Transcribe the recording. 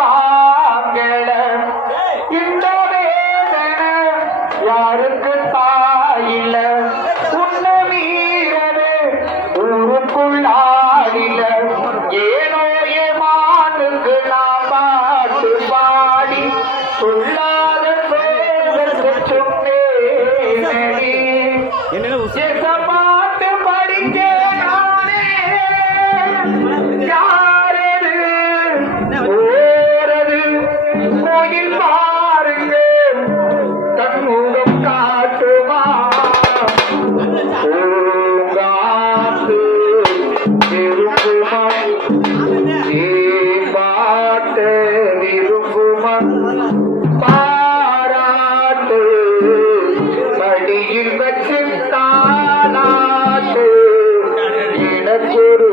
வாங்கல இந்த வேதனை யாருக்கு தாயில உன்ன மீறது ஊருக்குள்ளாடில ஏனோ ஏமானுக்கு நான் பாட்டு பாடி சொல்லாத பேருக்கு சொன்னேனடி பாட்டு படிக்க நானே யாரது ஓரது கோயில் பாருங்க கண்முகம் காட்டுமா பூங்காத்து விரும்புமா பாட்டு விரும்புமா பாராட்டு படியில் வச்சு தானாட்டு எனக்கொரு